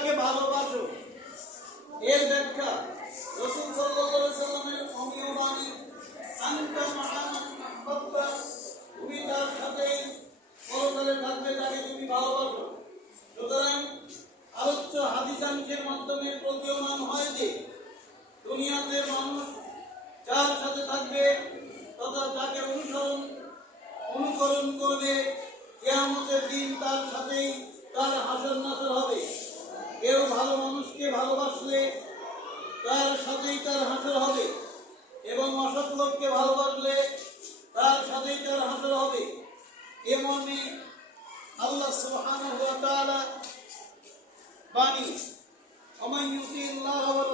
তাকে ভালোবাসো। এর ব্যাখ্যা রাসূল সাল্লাল্লাহু আলাইহি সাল্লামের অমীয় বাণী, আনতা মা'আ মান আহবাবতা, তুমি তার সাথেই পরকালে থাকবে তাকে তুমি ভালোবাসো। সুতরাং আলোচ্য হাদিসাংশের মাধ্যমে প্রতীয়মান হয় যে দুনিয়াতে মানুষ যার সাথে থাকবে তথা যাকে অনুকরণ করবে, কিয়ামতের দিন তার সাথেই তার হাসর নাসর হবে। কেউ ভালো মানুষকে ভালোবাসলে তার সাথেই তার হাসর হবে, এবং অসৎ লোককে ভালোবাসলে তার সাথেই তার হাসর হবে। এ মর্মে আল্লাহ সুবহানাহু ওয়া তাআলা বাণী, ওমান ইউতিল্লাহ ওয়া